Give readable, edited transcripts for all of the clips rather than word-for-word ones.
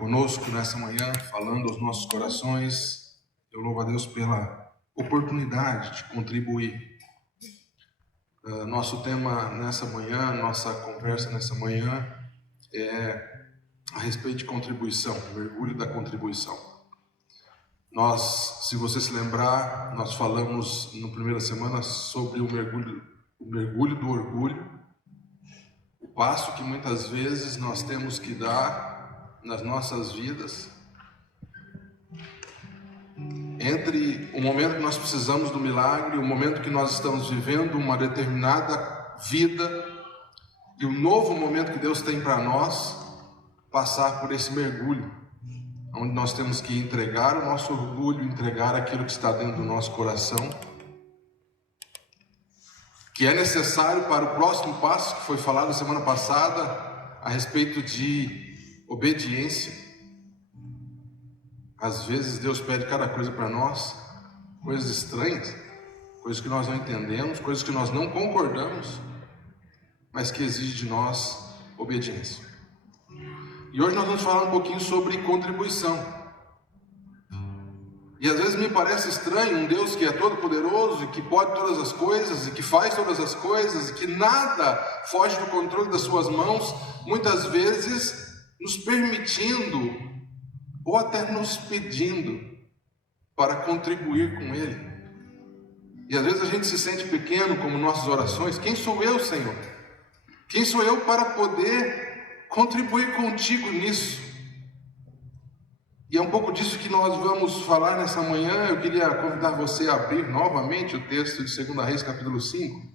conosco nessa manhã, falando aos nossos corações. Eu louvo a Deus pela oportunidade de contribuir. Nosso tema nessa manhã, nossa conversa nessa manhã é a respeito de contribuição, mergulho da contribuição. Se você se lembrar, nós falamos na primeira semana sobre o mergulho do orgulho, o passo que muitas vezes nós temos que dar nas nossas vidas, entre o momento que nós precisamos do milagre, o momento que nós estamos vivendo uma determinada vida e o novo momento que Deus tem para nós, passar por esse mergulho, onde nós temos que entregar o nosso orgulho, entregar aquilo que está dentro do nosso coração, que é necessário para o próximo passo que foi falado semana passada, a respeito de obediência. Às vezes Deus pede cada coisa para nós, coisas estranhas, coisas que nós não entendemos, coisas que nós não concordamos, mas que exige de nós obediência. E hoje nós vamos falar um pouquinho sobre contribuição. E às vezes me parece estranho um Deus que é todo poderoso e que pode todas as coisas e que faz todas as coisas e que nada foge do controle das suas mãos, muitas vezes nos permitindo ou até nos pedindo para contribuir com Ele. E às vezes a gente se sente pequeno como nossas orações. Quem sou eu, Senhor? Quem sou eu para poder contribuir contigo nisso? E é um pouco disso que nós vamos falar nessa manhã. Eu queria convidar você a abrir novamente o texto de 2 Reis, capítulo 5.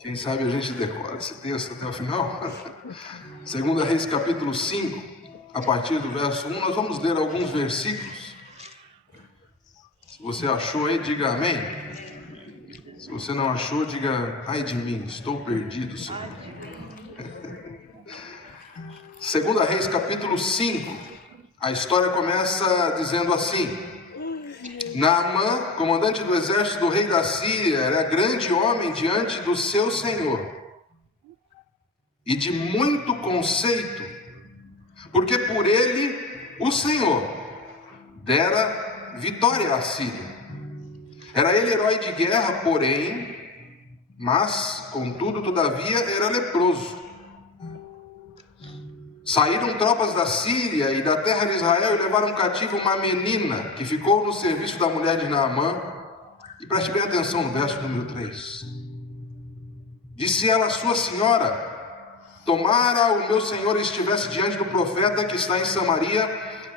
Quem sabe a gente decora esse texto até o final. 2 Reis, capítulo 5, a partir do verso 1, nós vamos ler alguns versículos. Se você achou aí, diga amém. Se você não achou, diga, ai de mim, estou perdido, Senhor. 2 Reis, capítulo 5. A história começa dizendo assim: Naamã, comandante do exército do rei da Síria, era grande homem diante do seu senhor e de muito conceito, porque por ele o Senhor dera vitória à Síria. Era ele herói de guerra, mas, contudo, todavia, era leproso. Saíram tropas da Síria e da terra de Israel e levaram cativo uma menina que ficou no serviço da mulher de Naamã. E preste bem atenção no verso número 3. Disse ela: sua senhora, tomara o meu senhor estivesse diante do profeta que está em Samaria,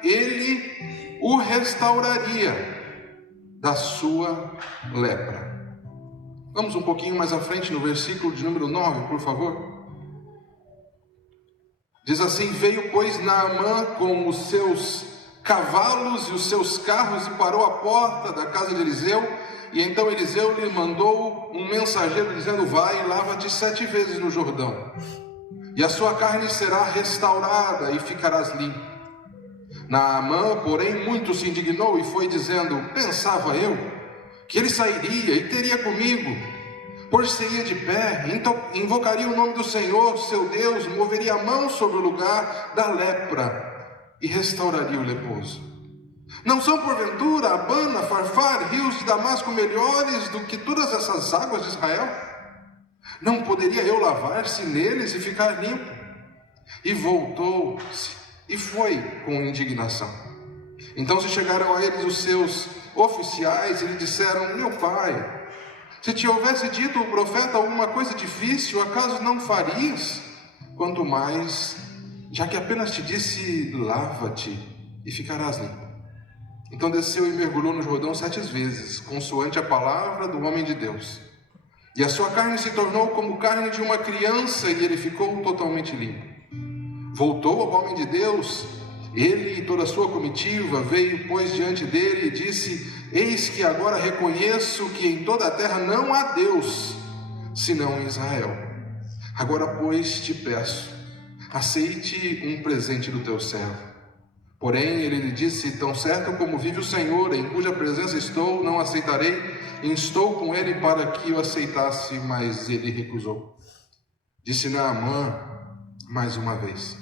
ele o restauraria da sua lepra. Vamos um pouquinho mais à frente no versículo de número 9, por favor. Diz assim: veio, pois, Naamã com os seus cavalos e os seus carros e parou à porta da casa de Eliseu. E então Eliseu lhe mandou um mensageiro dizendo: vai e lava-te 7 vezes no Jordão, e a sua carne será restaurada e ficarás limpo. Naamã, porém, muito se indignou e foi dizendo: pensava eu que ele sairia e teria comigo, por-se-ia de pé, invocaria o nome do Senhor, seu Deus, moveria a mão sobre o lugar da lepra e restauraria o leproso. Não são porventura Abana, Farfar, rios de Damasco melhores do que todas essas águas de Israel? Não poderia eu lavar-se neles e ficar limpo? E voltou-se e foi com indignação. Então se chegaram a eles os seus oficiais e lhe disseram: meu pai, se te houvesse dito o profeta alguma coisa difícil, acaso não farias? Quanto mais, já que apenas te disse: lava-te e ficarás limpo. Então desceu e mergulhou no Jordão 7 vezes, consoante a palavra do homem de Deus. E a sua carne se tornou como carne de uma criança, e ele ficou totalmente limpo. Voltou ao homem de Deus, ele e toda a sua comitiva, veio, pois, diante dele e disse: eis que agora reconheço que em toda a terra não há Deus, senão em Israel. Agora, pois, te peço, aceite um presente do teu servo. Porém, ele lhe disse: tão certo como vive o Senhor, em cuja presença estou, não aceitarei. Instou com ele para que o aceitasse, mas ele recusou. Disse Naamã mais uma vez: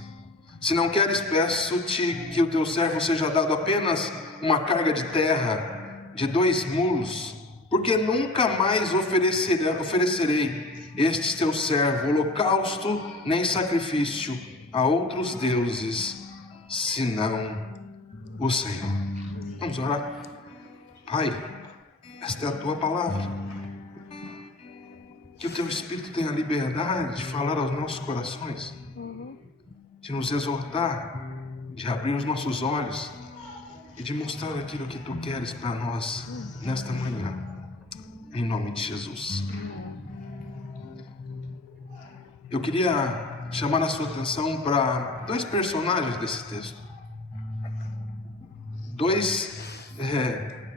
Se não queres, peço-te que o teu servo seja dado apenas uma carga de terra de 2 mulos, porque nunca mais oferecerei este teu servo holocausto nem sacrifício a outros deuses, senão o Senhor. Vamos orar. Pai, esta é a tua palavra. Que o teu Espírito tenha liberdade de falar aos nossos corações, de nos exortar, de abrir os nossos olhos e de mostrar aquilo que tu queres para nós nesta manhã, em nome de Jesus. Eu queria chamar a sua atenção para 2 personagens desse texto, 2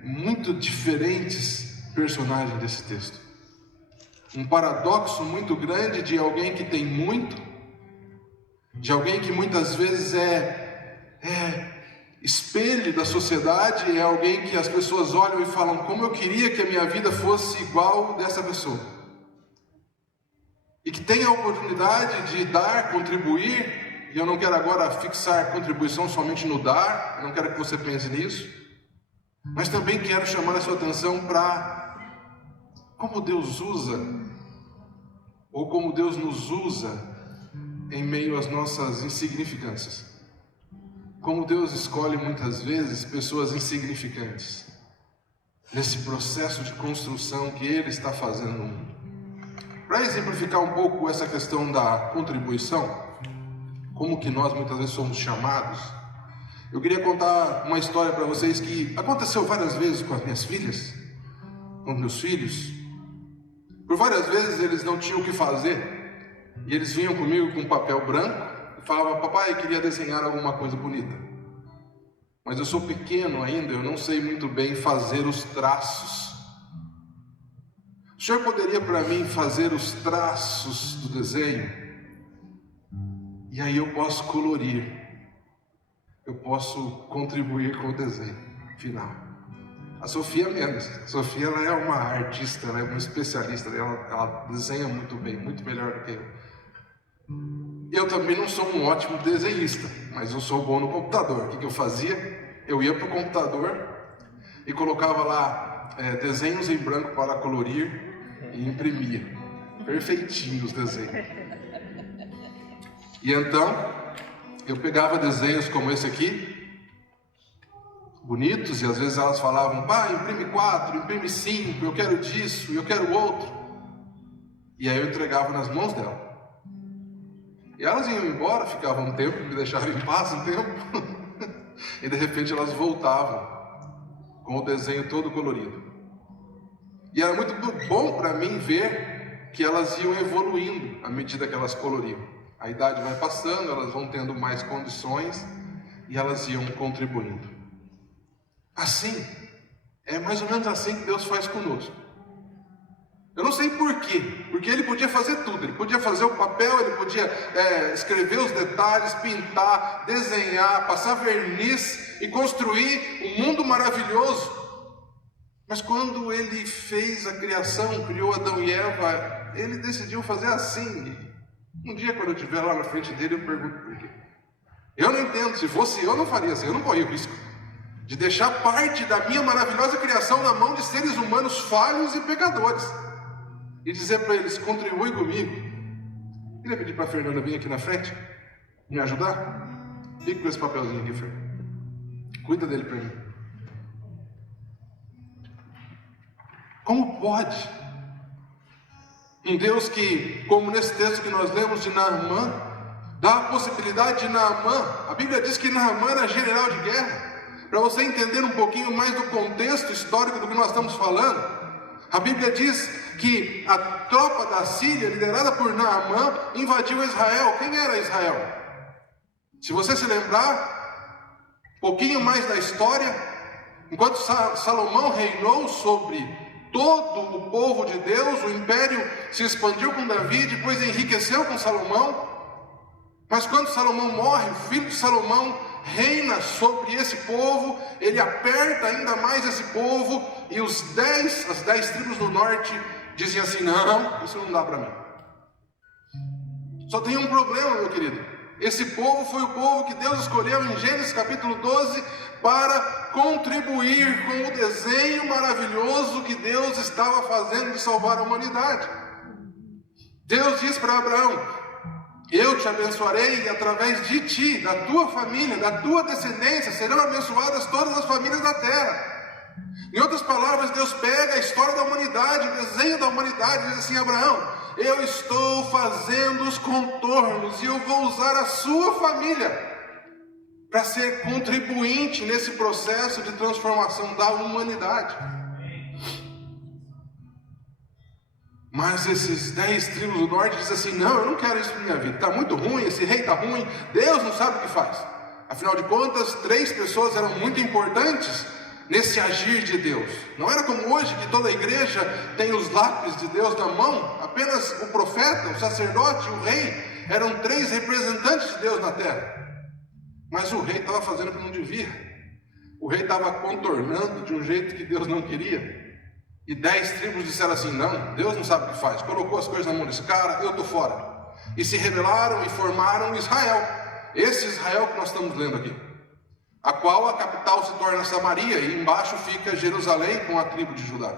muito diferentes personagens desse texto. Um paradoxo muito grande de alguém que tem muito, de alguém que muitas vezes é espelho da sociedade, é alguém que as pessoas olham e falam: como eu queria que a minha vida fosse igual dessa pessoa. E que tem a oportunidade de dar, contribuir, e eu não quero agora fixar contribuição somente no dar, eu não quero que você pense nisso, mas também quero chamar a sua atenção para como Deus usa, ou como Deus nos usa em meio às nossas insignificâncias. Como Deus escolhe muitas vezes pessoas insignificantes nesse processo de construção que Ele está fazendo no mundo. Para exemplificar um pouco essa questão da contribuição, como que nós muitas vezes somos chamados, eu queria contar uma história para vocês que aconteceu várias vezes com as minhas filhas, com os meus filhos. Por várias vezes eles não tinham o que fazer, e eles vinham comigo com um papel branco e falavam: papai, eu queria desenhar alguma coisa bonita, mas eu sou pequeno ainda, eu não sei muito bem fazer os traços. O senhor poderia para mim fazer os traços do desenho? E aí eu posso colorir, eu posso contribuir com o desenho final. A Sofia menos. A Sofia, ela é uma artista, ela é uma especialista, ela desenha muito bem, muito melhor do que eu. Eu também não sou um ótimo desenhista, mas eu sou bom no computador. O que eu fazia? Eu ia para o computador e colocava lá desenhos em branco para colorir e imprimia. Perfeitinho os desenhos. E então, eu pegava desenhos como esse aqui, bonitos, e às vezes elas falavam: pai, imprime 4, imprime 5, eu quero disso, eu quero outro. E aí eu entregava nas mãos dela. E elas iam embora, ficavam um tempo, me deixavam em paz um tempo, e de repente elas voltavam com o desenho todo colorido. E era muito bom para mim ver que elas iam evoluindo à medida que elas coloriam. A idade vai passando, elas vão tendo mais condições e elas iam contribuindo. Assim, é mais ou menos assim que Deus faz conosco. Eu não sei por quê, porque Ele podia fazer tudo. Ele podia fazer o papel, Ele podia escrever os detalhes, pintar, desenhar, passar verniz e construir um mundo maravilhoso. Mas quando Ele fez a criação, criou Adão e Eva, Ele decidiu fazer assim. Um dia, quando eu estiver lá na frente dele, eu pergunto por quê. Eu não entendo, se fosse eu não faria assim, eu não corria o risco de deixar parte da minha maravilhosa criação na mão de seres humanos falhos e pecadores. E dizer para eles: contribui comigo. Queria pedir para a Fernanda vir aqui na frente, me ajudar. Fique com esse papelzinho aqui, Fer. Cuida dele para mim. Como pode um Deus que, como nesse texto que nós lemos de Naamã, dá a possibilidade de Naamã, a Bíblia diz que Naamã era general de guerra. Para você entender um pouquinho mais do contexto histórico do que nós estamos falando, a Bíblia diz que a tropa da Síria, liderada por Naamã, invadiu Israel. Quem era Israel? Se você se lembrar um pouquinho mais da história, enquanto Salomão reinou sobre todo o povo de Deus, o império se expandiu com Davi, depois enriqueceu com Salomão. Mas quando Salomão morre, o filho de Salomão reina sobre esse povo, ele aperta ainda mais esse povo, e as 10 tribos do norte dizem assim: não, isso não dá para mim. Só tem um problema, meu querido. Esse povo foi o povo que Deus escolheu em Gênesis capítulo 12 para contribuir com o desenho maravilhoso que Deus estava fazendo de salvar a humanidade. Deus diz para Abraão: eu te abençoarei e através de ti, da tua família, da tua descendência, serão abençoadas todas as famílias da terra. Em outras palavras, Deus pega a história da humanidade, o desenho da humanidade, e diz assim: Abraão, eu estou fazendo os contornos e eu vou usar a sua família para ser contribuinte nesse processo de transformação da humanidade. Mas esses 10 tribos do norte dizem assim: não, eu não quero isso para minha vida, está muito ruim, esse rei está ruim, Deus não sabe o que faz. Afinal de contas, 3 pessoas eram muito importantes nesse agir de Deus. Não era como hoje, que toda a igreja tem os lápis de Deus na mão. Apenas o profeta, o sacerdote e o rei eram 3 representantes de Deus na terra. Mas o rei estava fazendo o que não devia. O rei estava contornando de um jeito que Deus não queria. E 10 tribos disseram assim: não, Deus não sabe o que faz. Colocou as coisas na mão desse cara, eu estou fora. E se rebelaram e formaram Israel. Esse Israel que nós estamos lendo aqui, a qual a capital se torna Samaria, e embaixo fica Jerusalém com a tribo de Judá,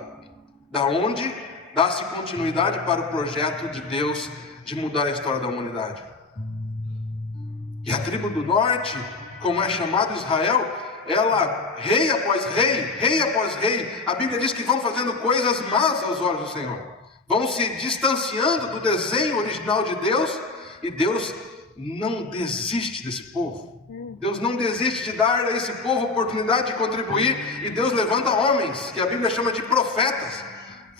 da onde dá-se continuidade para o projeto de Deus de mudar a história da humanidade. E a tribo do norte, como é chamado Israel, ela, rei após rei, a Bíblia diz que vão fazendo coisas más aos olhos do Senhor, vão se distanciando do desenho original de Deus, e Deus não desiste desse povo. Deus não desiste de dar a esse povo a oportunidade de contribuir, e Deus levanta homens, que a Bíblia chama de profetas,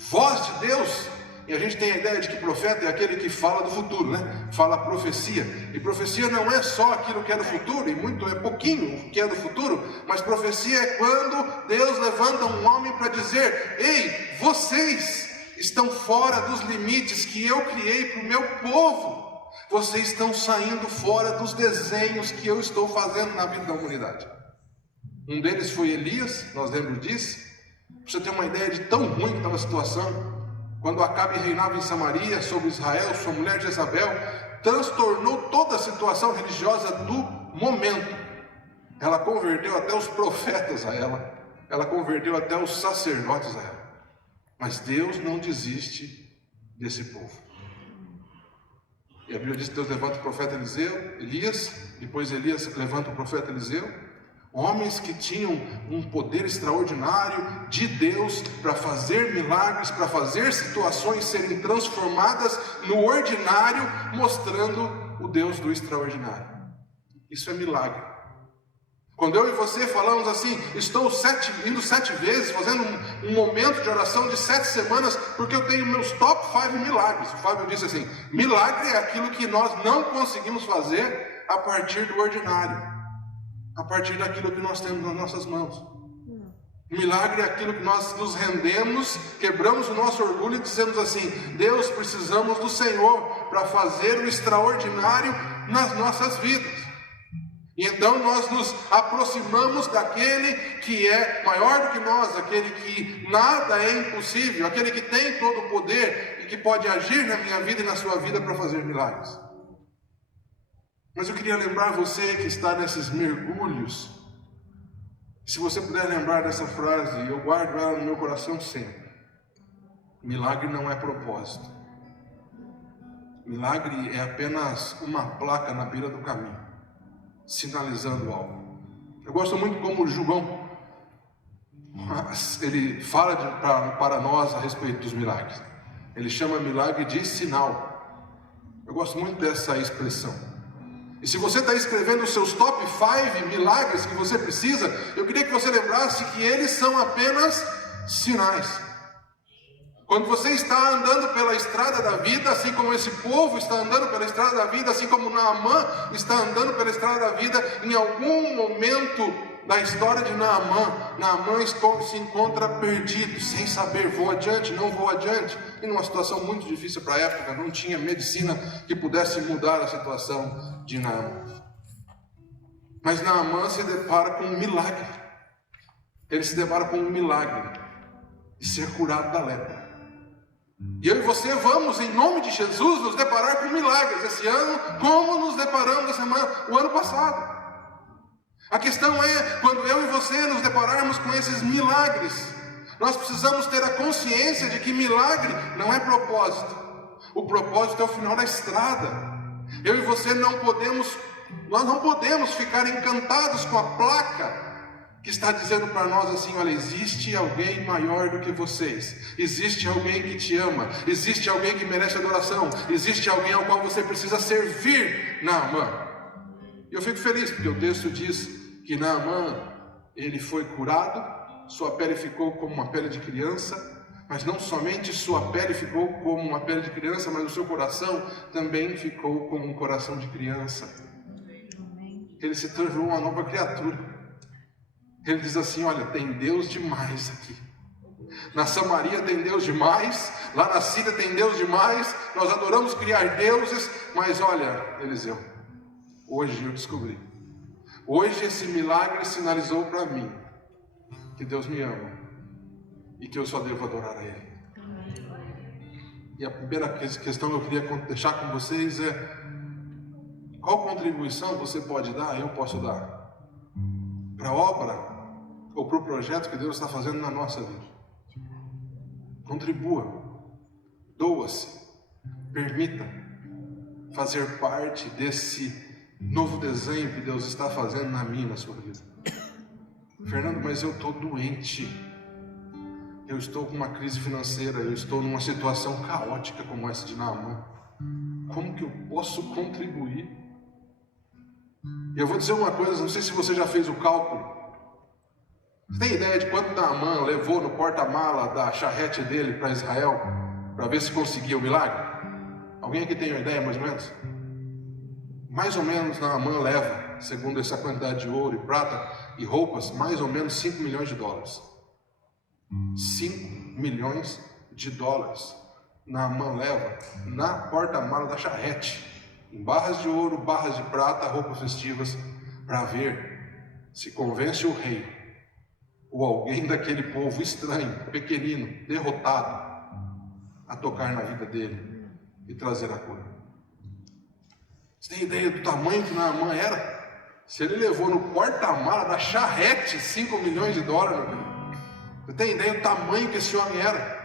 voz de Deus. E a gente tem a ideia de que profeta é aquele que fala do futuro, né? Fala profecia. E profecia não é só aquilo que é do futuro, e muito é pouquinho o que é do futuro, mas profecia é quando Deus levanta um homem para dizer: ei, vocês estão fora dos limites que eu criei para o meu povo. Vocês estão saindo fora dos desenhos que eu estou fazendo na vida da humanidade. Um deles foi Elias, nós lembramos disso. Para você ter uma ideia de tão ruim que estava a situação, quando Acabe reinava em Samaria sobre Israel, sua mulher Jezabel transtornou toda a situação religiosa do momento. Ela converteu até os profetas a ela converteu até os sacerdotes a ela. Mas Deus não desiste desse povo. E a Bíblia diz que Deus levanta o profeta Elias, depois Elias levanta o profeta Eliseu, homens que tinham um poder extraordinário de Deus para fazer milagres, para fazer situações serem transformadas no ordinário, mostrando o Deus do extraordinário. Isso é milagre. Quando eu e você falamos assim: estou indo 7 vezes, fazendo um momento de oração de 7 semanas, porque eu tenho meus top 5 milagres. O Fábio disse assim: milagre é aquilo que nós não conseguimos fazer a partir do ordinário, a partir daquilo que nós temos nas nossas mãos. Milagre é aquilo que nós nos rendemos, quebramos o nosso orgulho e dizemos assim: Deus, precisamos do Senhor para fazer o extraordinário nas nossas vidas. E então nós nos aproximamos daquele que é maior do que nós, aquele que nada é impossível, aquele que tem todo o poder e que pode agir na minha vida e na sua vida para fazer milagres. Mas eu queria lembrar você que está nesses mergulhos, se você puder lembrar dessa frase, eu guardo ela no meu coração sempre: milagre não é propósito. Milagre é apenas uma placa na beira do caminho, sinalizando algo. Eu gosto muito como o João, ele fala para nós a respeito dos milagres. Ele chama milagre de sinal. Eu gosto muito dessa expressão. E se você está escrevendo os seus top 5 milagres que você precisa, eu queria que você lembrasse que eles são apenas sinais. Quando você está andando pela estrada da vida, assim como esse povo está andando pela estrada da vida, assim como Naamã está andando pela estrada da vida, em algum momento da história de Naamã se encontra perdido, sem saber, vou adiante, não vou adiante, e numa situação muito difícil para a época, não tinha medicina que pudesse mudar a situação de Naamã. Mas Naamã se depara com um milagre. Ele se depara com um milagre de ser curado da lepra. E eu e você vamos, em nome de Jesus, nos deparar com milagres esse ano, como nos deparamos o ano passado. A questão é, quando eu e você nos depararmos com esses milagres, nós precisamos ter a consciência de que milagre não é propósito. O propósito é o final da estrada. Eu e você nós não podemos ficar encantados com a placa que está dizendo para nós assim: olha, existe alguém maior do que vocês, existe alguém que te ama, existe alguém que merece adoração, existe alguém ao qual você precisa servir. Naamã. E eu fico feliz porque o texto diz que Naamã, ele foi curado, sua pele ficou como uma pele de criança, mas não somente sua pele ficou como uma pele de criança, mas o seu coração também ficou como um coração de criança. Ele se transformou em uma nova criatura. Ele diz assim: olha, tem Deus demais aqui. Na Samaria tem Deus demais, lá na Síria tem Deus demais, nós adoramos criar deuses, mas olha, Eliseu, hoje eu descobri, hoje esse milagre sinalizou para mim que Deus me ama e que eu só devo adorar a Ele. E a primeira questão que eu queria deixar com vocês é: qual contribuição você pode dar, eu posso dar, para a obra ou para o projeto que Deus está fazendo na nossa vida? Contribua, doa-se, permita fazer parte desse novo desenho que Deus está fazendo na minha e na sua vida. Fernando, mas eu estou doente, eu estou com uma crise financeira, eu estou numa situação caótica como essa de Naamã. Como que eu posso contribuir? E eu vou dizer uma coisa, não sei se você já fez o cálculo. Você tem ideia de quanto Naamã levou no porta-mala da charrete dele para Israel, para ver se conseguia o milagre? Alguém aqui tem uma ideia mais ou menos? Mais ou menos Naamã leva, segundo essa quantidade de ouro e prata e roupas, mais ou menos 5 milhões de dólares. 5 milhões de dólares Naamã leva na porta-mala da charrete, em barras de ouro, barras de prata, roupas festivas, para ver se convence o rei ou alguém daquele povo estranho, pequenino, derrotado, a tocar na vida dele e trazer a cura. Você tem ideia do tamanho que Naamã era? Se ele levou no porta-mala da charrete 5 milhões de dólares, você tem ideia do tamanho que esse homem era?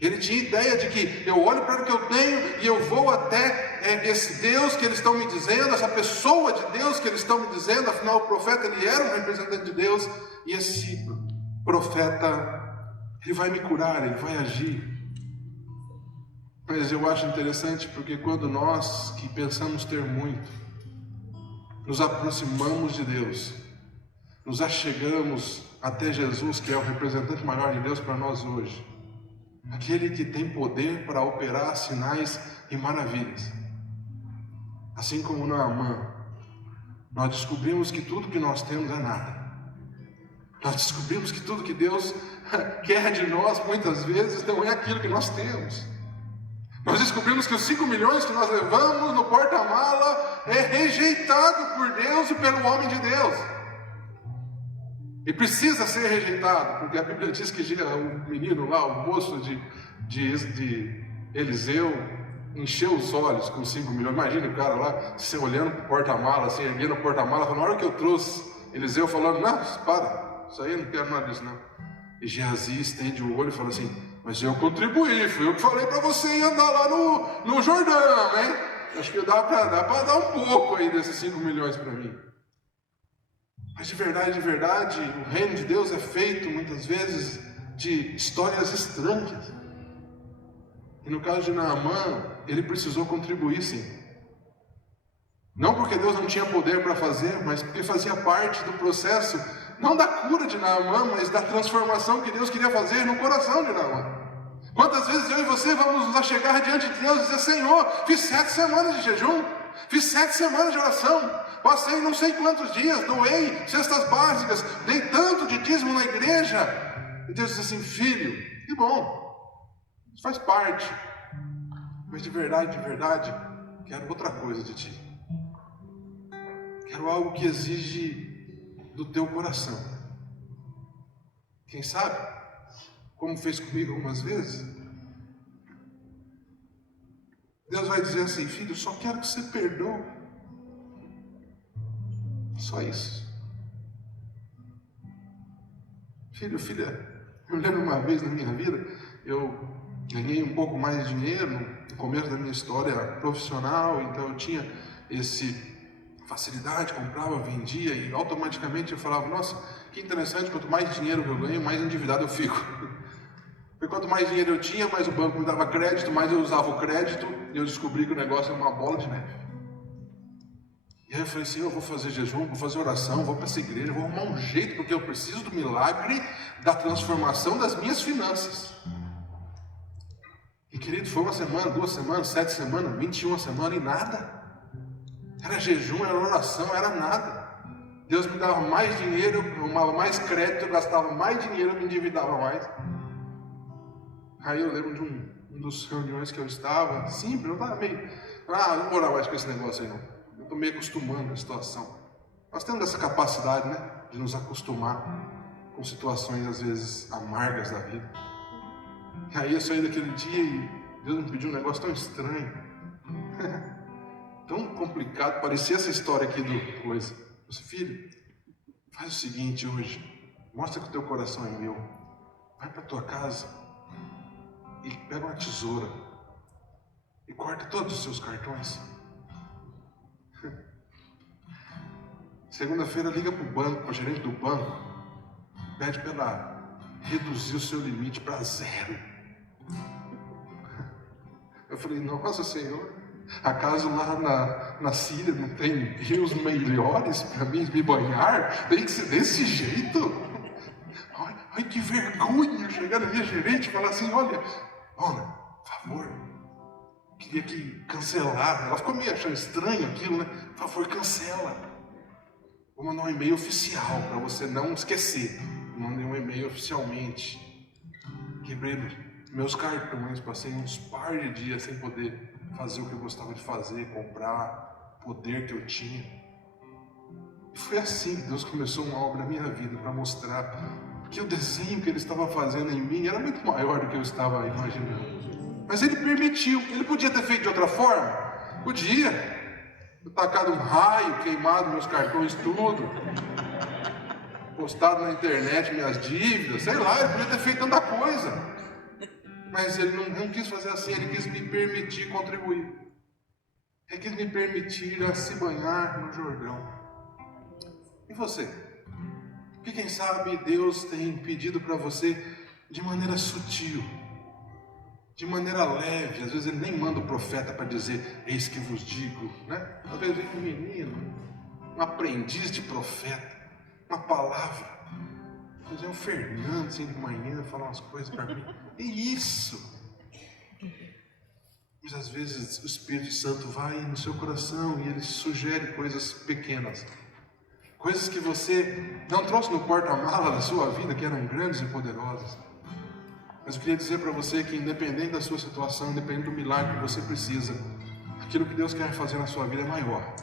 Ele tinha ideia de que eu olho para o que eu tenho e eu vou até esse Deus que eles estão me dizendo, essa pessoa de Deus que eles estão me dizendo. Afinal, o profeta, ele era um representante de Deus, e esse profeta, ele vai me curar, ele vai agir. Mas eu acho interessante porque quando nós, que pensamos ter muito, nos aproximamos de Deus, nos achegamos até Jesus, que é o representante maior de Deus para nós hoje, aquele que tem poder para operar sinais e maravilhas, assim como Naamã, nós descobrimos que tudo que nós temos é nada. Nós descobrimos que tudo que Deus quer de nós, muitas vezes, não é aquilo que nós temos. Nós descobrimos que os 5 milhões que nós levamos no porta-mala é rejeitado por Deus e pelo homem de Deus. E precisa ser rejeitado, porque a Bíblia diz que o menino lá, o moço de Eliseu, encheu os olhos com 5 milhões. Imagina o cara lá, você olhando para o porta-mala, assim, erguendo o porta-mala, falando: na hora que eu trouxe, Eliseu falando: não, para, isso aí eu não quero nada disso não. E Geazi estende o olho e fala assim: mas eu contribuí, fui eu que falei para você ir andar lá no Jordão, né? Acho que dá para dar um pouco aí desses 5 milhões para mim. Mas de verdade, o reino de Deus é feito muitas vezes de histórias estranhas. E no caso de Naamã, ele precisou contribuir sim. Não porque Deus não tinha poder para fazer, mas porque fazia parte do processo, não da cura de Naamã, mas da transformação que Deus queria fazer no coração de Naamã. Quantas vezes eu e você vamos nos achegar diante de Deus e dizer: Senhor, fiz 7 semanas de jejum, fiz 7 semanas de oração, passei não sei quantos dias, doei cestas básicas, dei tanto de dízimo na igreja. E Deus diz assim: filho, que bom, isso faz parte, mas de verdade, quero outra coisa de ti. Quero algo que exige do teu coração. Quem sabe, como fez comigo algumas vezes, Deus vai dizer assim: filho, eu só quero que você perdoe. Só isso. Filho, filha, eu lembro uma vez na minha vida, eu ganhei um pouco mais de dinheiro no começo da minha história profissional, então eu tinha facilidade, comprava, vendia, e automaticamente eu falava: nossa, que interessante, quanto mais dinheiro eu ganho, mais endividado eu fico. Porque quanto mais dinheiro eu tinha, mais o banco me dava crédito, mais eu usava o crédito, e eu descobri que o negócio é uma bola de neve. E aí eu falei assim: eu vou fazer jejum, vou fazer oração, vou para essa igreja, vou arrumar um jeito, porque eu preciso do milagre da transformação das minhas finanças. E querido, foi 1 semana, 2 semanas, 7 semanas, 21 semanas e nada. Era jejum, era oração, era nada. Deus me dava mais dinheiro, eu arrumava mais crédito, eu gastava mais dinheiro, eu me endividava mais. Aí eu lembro de um dos reuniões que eu estava, simples, eu estava meio, não vou orar mais com esse negócio aí não. Eu estou meio acostumando a situação. Nós temos essa capacidade, né, de nos acostumar com situações às vezes amargas da vida. E aí eu saí daquele dia e Deus me pediu um negócio tão estranho, tão complicado, parecia essa história aqui do coisa. Eu disse: filho, faz o seguinte hoje, mostra que o teu coração é meu, vai para tua casa e pega uma tesoura e corta todos os seus cartões. Segunda-feira liga para o banco, para o gerente do banco, pede para ela reduzir o seu limite para 0. Eu falei: nossa Senhor, acaso lá na Síria não tem rios melhores para mim me banhar? Tem que ser desse jeito? Ai, que vergonha chegar na minha gerente e falar assim: olha, por favor, queria que cancelasse. Ela ficou meio achando estranho aquilo, né? Por favor, cancela. Vou mandar um e-mail oficial para você não esquecer. Mandei um e-mail oficialmente. Quebrei meus cartões, passei uns par de dias sem poder fazer o que eu gostava de fazer, comprar o poder que eu tinha. E foi assim que Deus começou uma obra na minha vida, para mostrar que o desenho que Ele estava fazendo em mim era muito maior do que eu estava imaginando. Mas Ele permitiu. Ele podia ter feito de outra forma? Podia. Tacado um raio, queimado meus cartões tudo, postado na internet minhas dívidas, sei lá, Ele podia ter feito tanta coisa. Mas Ele não quis fazer assim, Ele quis me permitir contribuir. Ele quis me permitir a se banhar no Jordão. E você? Que quem sabe Deus tem pedido para você de maneira sutil, de maneira leve. Às vezes Ele nem manda o profeta para dizer: eis que vos digo, né? Às vezes vem um menino, um aprendiz de profeta, uma palavra. Às vezes é um Fernando assim de manhã falar umas coisas para mim. E isso. Mas às vezes o Espírito Santo vai no seu coração e Ele sugere coisas pequenas, coisas que você não trouxe no porta-mala da sua vida, que eram grandes e poderosas. Mas eu queria dizer para você que, independente da sua situação, independente do milagre que você precisa, aquilo que Deus quer fazer na sua vida é maior.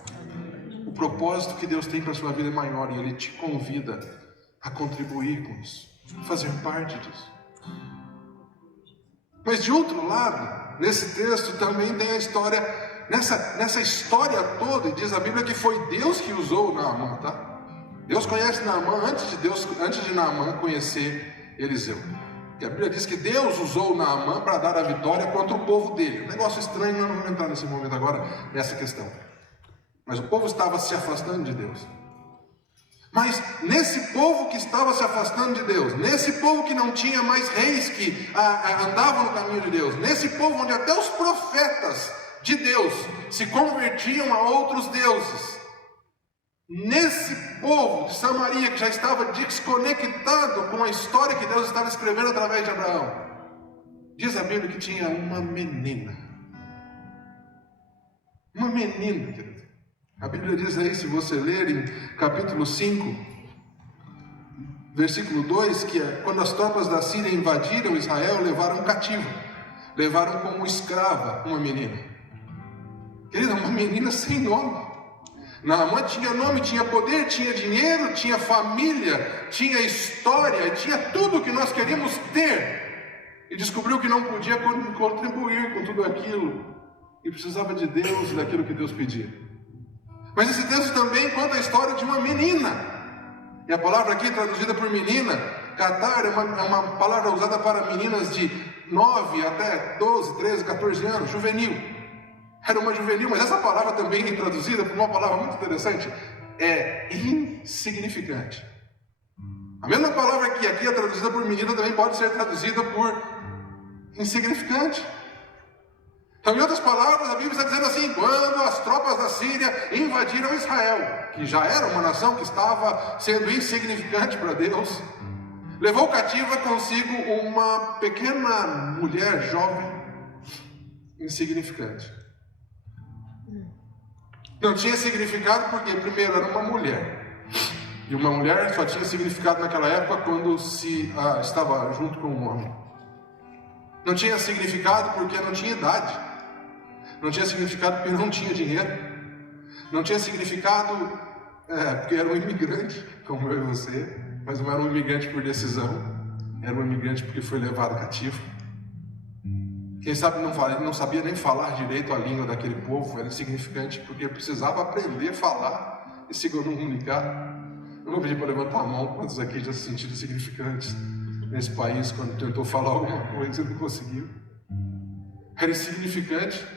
O propósito que Deus tem para a sua vida é maior, e Ele te convida a contribuir com isso, a fazer parte disso. Mas de outro lado, nesse texto também tem a história, nessa história toda, e diz a Bíblia que foi Deus que usou Naamã, tá? Deus conhece Naamã antes de Naamã conhecer Eliseu. E a Bíblia diz que Deus usou Naamã para dar a vitória contra o povo dele. Um negócio estranho, eu não vou entrar nesse momento agora, nessa questão. Mas o povo estava se afastando de Deus. Mas nesse povo que estava se afastando de Deus, nesse povo que não tinha mais reis que andavam no caminho de Deus, nesse povo onde até os profetas de Deus se convertiam a outros deuses, nesse povo de Samaria que já estava desconectado com a história que Deus estava escrevendo através de Abraão, diz a Bíblia que tinha uma menina. Uma menina, querido. A Bíblia diz aí, se você ler em capítulo 5, versículo 2, que é quando as tropas da Síria invadiram Israel, levaram cativo, levaram como escrava uma menina. Querida, uma menina sem nome. Naamã tinha nome, tinha poder, tinha dinheiro, tinha família, tinha história, tinha tudo o que nós queríamos ter. E descobriu que não podia contribuir com tudo aquilo e precisava de Deus e daquilo que Deus pedia. Mas esse texto também conta a história de uma menina. E a palavra aqui traduzida por menina, catar, é uma palavra usada para meninas de 9 até 12, 13, 14 anos, juvenil. Era uma juvenil, mas essa palavra também é traduzida por uma palavra muito interessante, é insignificante. A mesma palavra que aqui é traduzida por menina também pode ser traduzida por insignificante. Então, em outras palavras, a Bíblia está dizendo assim: quando as tropas da Síria invadiram Israel, que já era uma nação que estava sendo insignificante para Deus, levou cativa consigo uma pequena mulher jovem, insignificante. Não tinha significado porque, primeiro, era uma mulher. E uma mulher só tinha significado naquela época quando se estava junto com um homem. Não tinha significado porque não tinha idade. Não tinha significado porque não tinha dinheiro. Não tinha significado porque era um imigrante, como eu e você. Mas não era um imigrante por decisão. Era um imigrante porque foi levado cativo. Quem sabe não sabia nem falar direito a língua daquele povo. Era insignificante porque precisava aprender a falar e se comunicar. Eu vou pedir para levantar a mão quantos aqui já se sentiram insignificantes nesse país quando tentou falar alguma coisa e não conseguiu. Era insignificante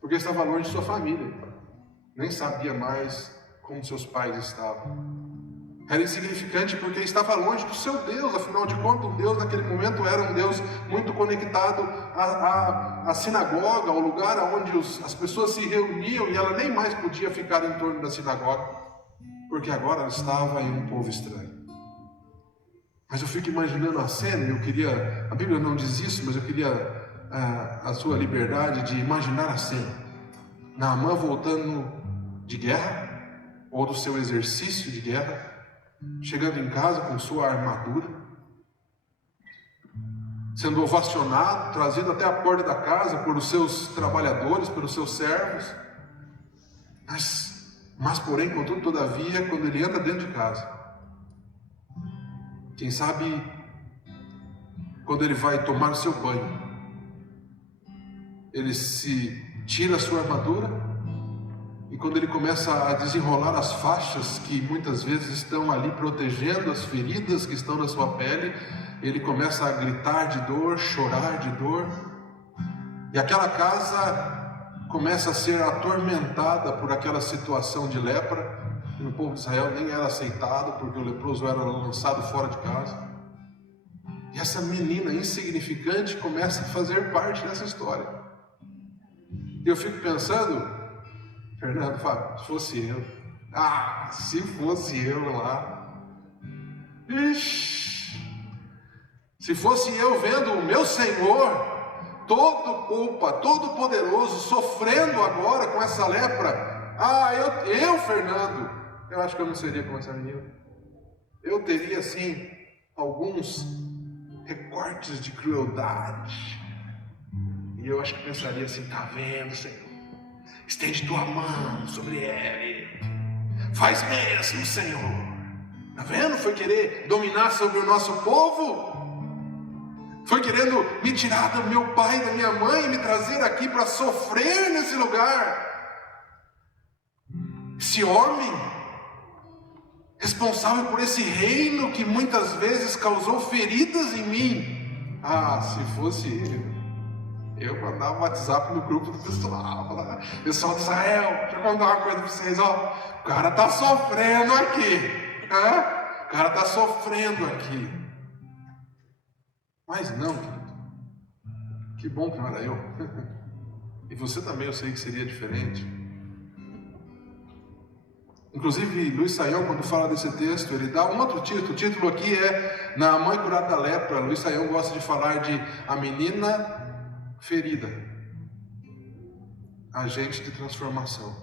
porque estava longe de sua família, nem sabia mais como seus pais estavam. Era insignificante porque estava longe do seu Deus, afinal de contas, o Deus naquele momento era um Deus muito conectado à sinagoga, ao lugar onde as pessoas se reuniam, e ela nem mais podia ficar em torno da sinagoga, porque agora ela estava em um povo estranho. Mas eu fico imaginando a cena, a Bíblia não diz isso, mas eu queria a sua liberdade de imaginar a cena. Naamã voltando de guerra, ou do seu exercício de guerra, chegando em casa com sua armadura, sendo ovacionado, trazido até a porta da casa por os seus trabalhadores, pelos seus servos. Mas porém, contudo, todavia, quando ele entra dentro de casa, quem sabe, quando ele vai tomar o seu banho, ele se tira a sua armadura, e quando ele começa a desenrolar as faixas que muitas vezes estão ali protegendo as feridas que estão na sua pele, ele começa a gritar de dor, chorar de dor, e aquela casa começa a ser atormentada por aquela situação de lepra, que no povo de Israel nem era aceitado, porque o leproso era lançado fora de casa. E essa menina insignificante começa a fazer parte dessa história. E eu fico pensando, Fernando, Fábio, se fosse eu, se fosse eu lá, se fosse eu vendo o meu Senhor, todo poderoso, sofrendo agora com essa lepra, eu, Fernando, eu acho que eu não seria como essa menina. Eu teria, assim, alguns recortes de crueldade. E eu acho que pensaria assim: tá vendo, Senhor? Estende tua mão sobre ele. Faz mesmo, Senhor. Tá vendo? Foi querer dominar sobre o nosso povo. Foi querendo me tirar do meu pai e da minha mãe e me trazer aqui para sofrer nesse lugar. Esse homem responsável por esse reino que muitas vezes causou feridas em mim. Se fosse eu mandava um WhatsApp no grupo do pessoal. Pessoal de Israel, deixa eu contar uma coisa para vocês. O cara está sofrendo aqui. O cara está sofrendo aqui. Mas não, querido. Que bom que não era eu. E você também, eu sei que seria diferente. Inclusive, Luiz Saião, quando fala desse texto, ele dá um outro título. O título aqui é Naamã curado da lepra. Luiz Saião gosta de falar de a menina ferida, agente de transformação.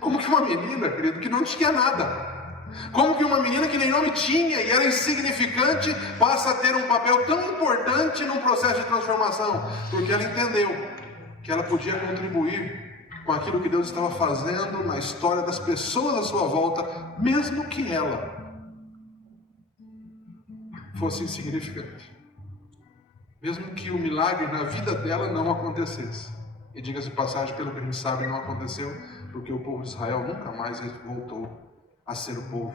Como que uma menina, querido, que não tinha nada, como que uma menina que nem nome tinha e era insignificante, passa a ter um papel tão importante num processo de transformação? Porque ela entendeu que ela podia contribuir com aquilo que Deus estava fazendo na história das pessoas à sua volta, mesmo que ela fosse insignificante. mesmo que o milagre na vida dela não acontecesse. E diga-se de passagem, pelo que a gente sabe, não aconteceu, porque o povo de Israel nunca mais voltou a ser o povo.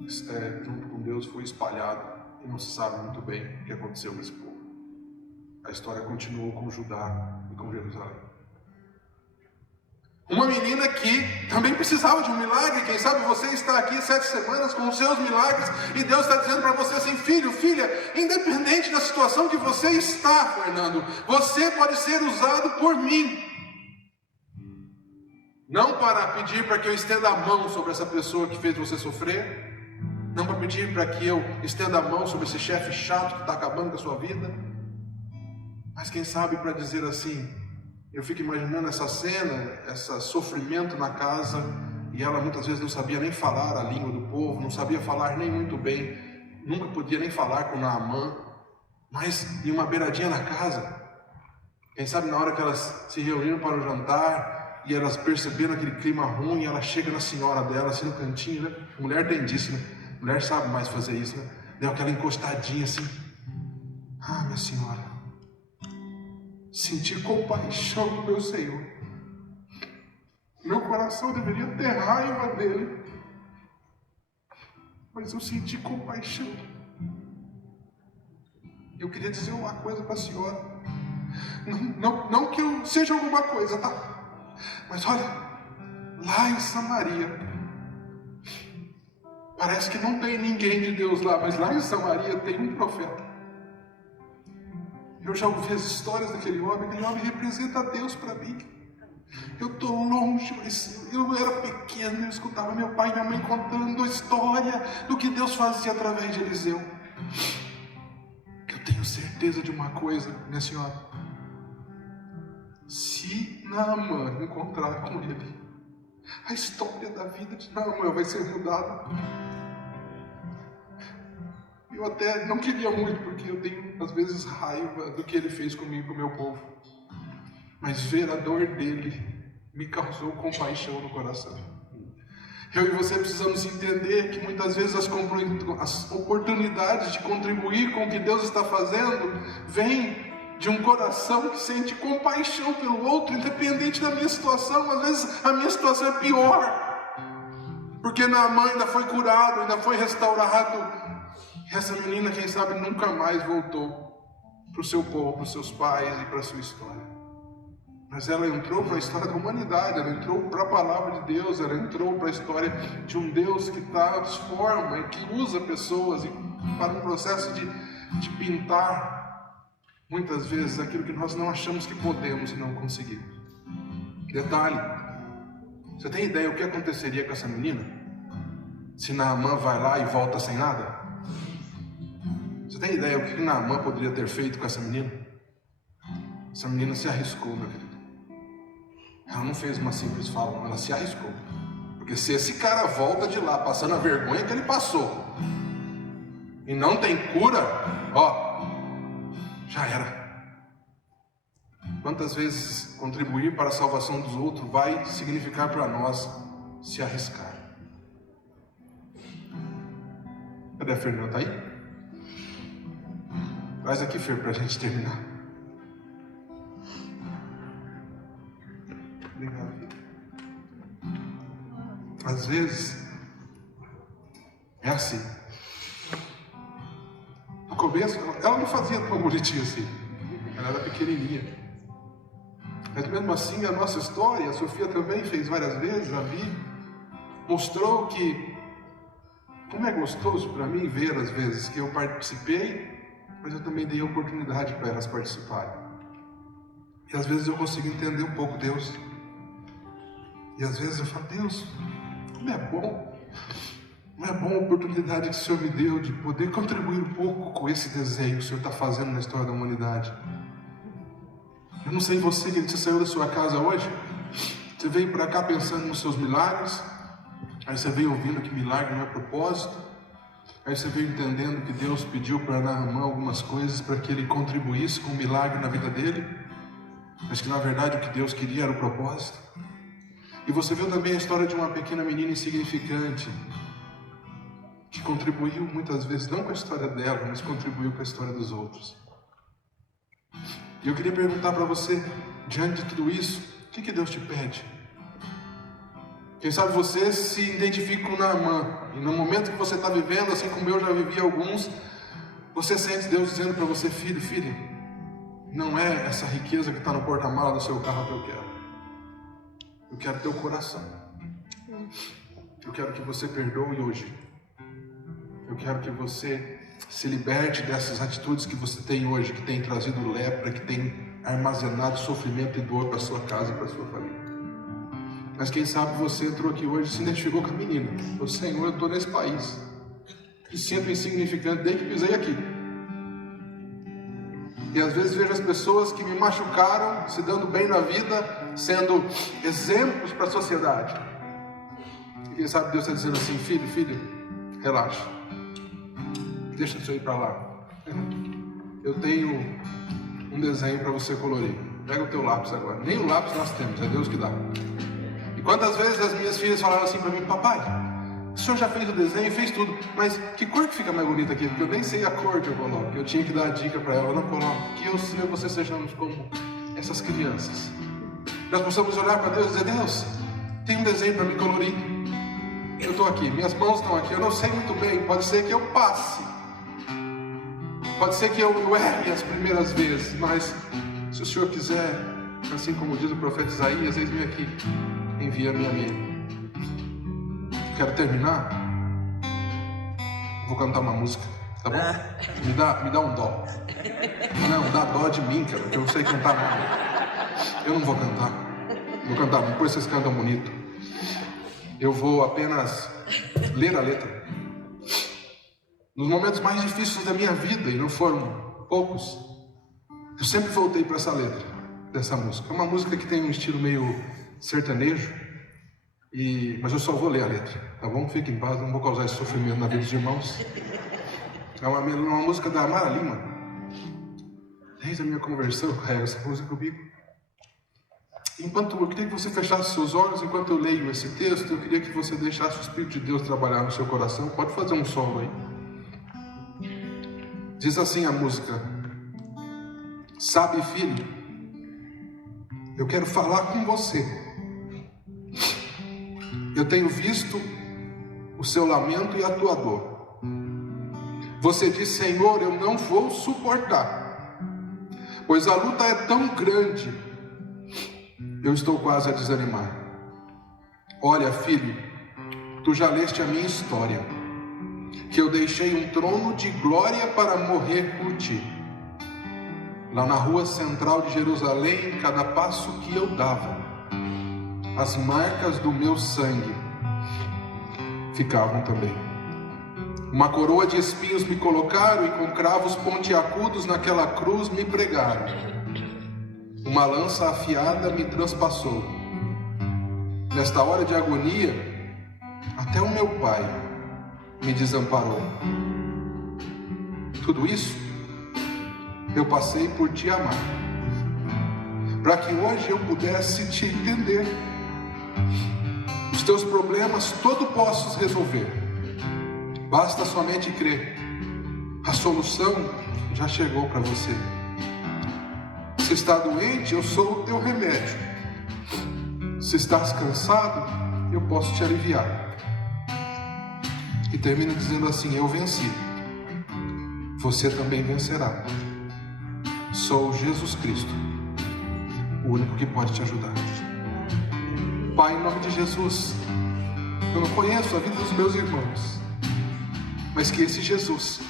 Junto com Deus foi espalhado, e não se sabe muito bem o que aconteceu com esse povo. A história continuou com Judá e com Jerusalém. Uma menina que também precisava de um milagre. Quem sabe você está aqui 7 semanas com os seus milagres e Deus está dizendo para você assim: filho, filha, independente da situação que você está, Fernando, você pode ser usado por mim. Não para pedir para que eu estenda a mão sobre essa pessoa que fez você sofrer, não para pedir para que eu estenda a mão sobre esse chefe chato que está acabando com a sua vida, mas quem sabe para dizer assim: eu fico imaginando essa cena, esse sofrimento na casa, e ela muitas vezes não sabia nem falar a língua do povo, não sabia falar nem muito bem, nunca podia nem falar com Naamã, mas em uma beiradinha na casa. Quem sabe na hora que elas se reuniram para o jantar, e elas perceberam aquele clima ruim, ela chega na senhora dela, assim no cantinho, né? Mulher tem disso, né? Mulher sabe mais fazer isso, né? Deu aquela encostadinha assim: ah, minha senhora, senti compaixão do meu Senhor. Meu coração deveria ter raiva dele, mas eu senti compaixão. Eu queria dizer uma coisa para a senhora. Não que eu seja alguma coisa, tá? Mas olha, lá em Samaria, parece que não tem ninguém de Deus lá, mas lá em Samaria tem um profeta. Eu já ouvi as histórias daquele homem representa Deus para mim. Eu estou longe, mas eu era pequeno, eu escutava meu pai e minha mãe contando a história do que Deus fazia através de Eliseu. Eu tenho certeza de uma coisa, minha senhora: se Naamã encontrar com ele, a história da vida de Naamã vai ser mudada. Eu até não queria muito, porque eu tenho às vezes raiva do que ele fez comigo e com o meu povo, mas ver a dor dele me causou compaixão no coração. Eu e você precisamos entender que muitas vezes as oportunidades de contribuir com o que Deus está fazendo vêm de um coração que sente compaixão pelo outro, independente da minha situação. Às vezes a minha situação é pior, porque Naamã ainda foi curado, ainda foi restaurado. Essa menina, quem sabe, nunca mais voltou para o seu povo, para os seus pais e para a sua história. Mas ela entrou para a história da humanidade, ela entrou para a palavra de Deus, ela entrou para a história de um Deus que transforma e que usa pessoas para um processo de pintar, muitas vezes, aquilo que nós não achamos que podemos e não conseguimos. Detalhe: você tem ideia o que aconteceria com essa menina se Naamã vai lá e volta sem nada? Você tem ideia o que Naamã poderia ter feito com essa menina? Essa menina se arriscou, meu querido. Ela não fez uma simples fala, não, ela se arriscou. Porque se esse cara volta de lá passando a vergonha que ele passou e não tem cura, ó, já era. Quantas vezes contribuir para a salvação dos outros vai significar para nós se arriscar? Cadê a Fernanda? Tá aí? Traz aqui, Fer, para a gente terminar. Obrigado, filho. Às vezes é assim. No começo, ela não fazia tão bonitinho assim. Ela era pequenininha. Mas mesmo assim, a nossa história, a Sofia também fez várias vezes, a Vi mostrou que como é gostoso para mim ver às vezes que eu participei, mas eu também dei oportunidade para elas participarem. E às vezes eu consigo entender um pouco Deus. E às vezes eu falo: Deus, como é bom. Não é bom a oportunidade que o Senhor me deu de poder contribuir um pouco com esse desenho que o Senhor está fazendo na história da humanidade. Eu não sei você, que você saiu da sua casa hoje, você veio para cá pensando nos seus milagres, aí você veio ouvindo que milagre não é propósito, aí você veio entendendo que Deus pediu para Naamã algumas coisas para que ele contribuísse com um milagre na vida dele, mas que na verdade o que Deus queria era o propósito. E você viu também a história de uma pequena menina insignificante, que contribuiu muitas vezes, não com a história dela, mas contribuiu com a história dos outros. E eu queria perguntar para você, diante de tudo isso, o que Deus te pede? Quem sabe você se identifica com Naamã, e no momento que você está vivendo, assim como eu já vivi alguns, você sente Deus dizendo para você: filho, filha, não é essa riqueza que está no porta-mala do seu carro que eu quero. Eu quero teu coração. Eu quero que você perdoe hoje. Eu quero que você se liberte dessas atitudes que você tem hoje, que tem trazido lepra, que tem armazenado sofrimento e dor para sua casa e para sua família. Mas quem sabe você entrou aqui hoje e se identificou com a menina. Falou: Senhor, eu estou nesse país e sinto insignificante desde que pisei aqui. E às vezes vejo as pessoas que me machucaram se dando bem na vida, sendo exemplos para a sociedade. E quem sabe Deus está dizendo assim: filho, filha, relaxa, deixa isso aí para lá. Eu tenho um desenho para você colorir. Pega o teu lápis agora. Nem o lápis nós temos, é Deus que dá. E quantas vezes as minhas filhas falaram assim para mim: papai, o senhor já fez o desenho, fez tudo, mas que cor que fica mais bonita aqui? Porque eu nem sei a cor que eu coloco. Eu tinha que dar a dica para ela: não coloco. Que eu e você sejamos como essas crianças. Nós possamos olhar para Deus e dizer: Deus, tem um desenho para me colorir. Eu estou aqui, minhas mãos estão aqui, eu não sei muito bem, pode ser que eu passe. Pode ser que eu erre as primeiras vezes, mas se o Senhor quiser, assim como diz o profeta Isaías, eis-me aqui, envia-me a mim. Quero terminar. Vou cantar uma música, tá bom? Me dá um dó. Não, dá dó de mim, cara, porque eu não sei cantar nada. Eu não vou cantar. Vou cantar, depois vocês cantam bonito. Eu vou apenas ler a letra. Nos momentos mais difíceis da minha vida, e não foram poucos, eu sempre voltei para essa letra dessa música. É uma música que tem um estilo meio sertanejo, mas eu só vou ler a letra, tá bom? Fique em paz, não vou causar esse sofrimento na vida dos irmãos. É uma música da Mara Lima. Desde a minha conversão eu carrego essa música comigo. Eu queria que você fechasse seus olhos enquanto eu leio esse texto. Eu queria que você deixasse o Espírito de Deus trabalhar no seu coração. Pode fazer um solo aí. Diz assim a música: sabe, filho, eu quero falar com você. Eu tenho visto o seu lamento e a tua dor. Você diz: Senhor, eu não vou suportar, pois a luta é tão grande, eu estou quase a desanimar. Olha, filho, tu já leste a minha história, que eu deixei um trono de glória para morrer por ti. Lá na rua central de Jerusalém, cada passo que eu dava, as marcas do meu sangue ficavam também. Uma coroa de espinhos me colocaram e com cravos pontiagudos naquela cruz me pregaram. Uma lança afiada me transpassou. Nesta hora de agonia, até o meu pai me desamparou. Tudo isso eu passei por te amar, para que hoje eu pudesse te entender. Os teus problemas todos posso resolver, basta somente crer. A solução já chegou para você. Se está doente, eu sou o teu remédio. Se estás cansado, eu posso te aliviar. E termina dizendo assim: eu venci, você também vencerá. Sou Jesus Cristo, o único que pode te ajudar. Pai, em nome de Jesus, eu não conheço a vida dos meus irmãos, mas que esse Jesus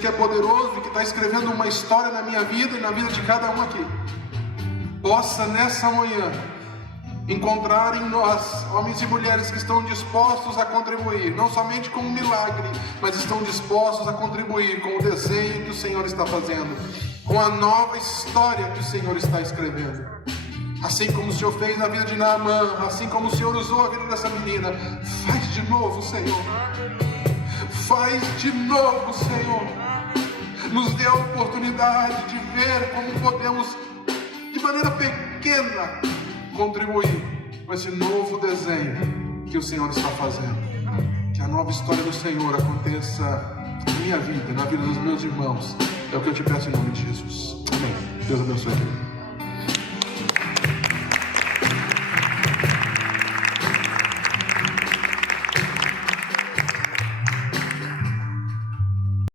que é poderoso e que está escrevendo uma história na minha vida e na vida de cada um aqui, possa nessa manhã encontrar em nós homens e mulheres que estão dispostos a contribuir, não somente com um milagre, mas estão dispostos a contribuir com o desenho que o Senhor está fazendo, com a nova história que o Senhor está escrevendo. Assim como o Senhor fez na vida de Naamã, assim como o Senhor usou a vida dessa menina, faz de novo, Senhor. Faz de novo, Senhor. Nos dê a oportunidade de ver como podemos, de maneira pequena, contribuir com esse novo desenho que o Senhor está fazendo. Que a nova história do Senhor aconteça na minha vida, na vida dos meus irmãos, É o que eu te peço em nome de Jesus. Amém. Deus abençoe.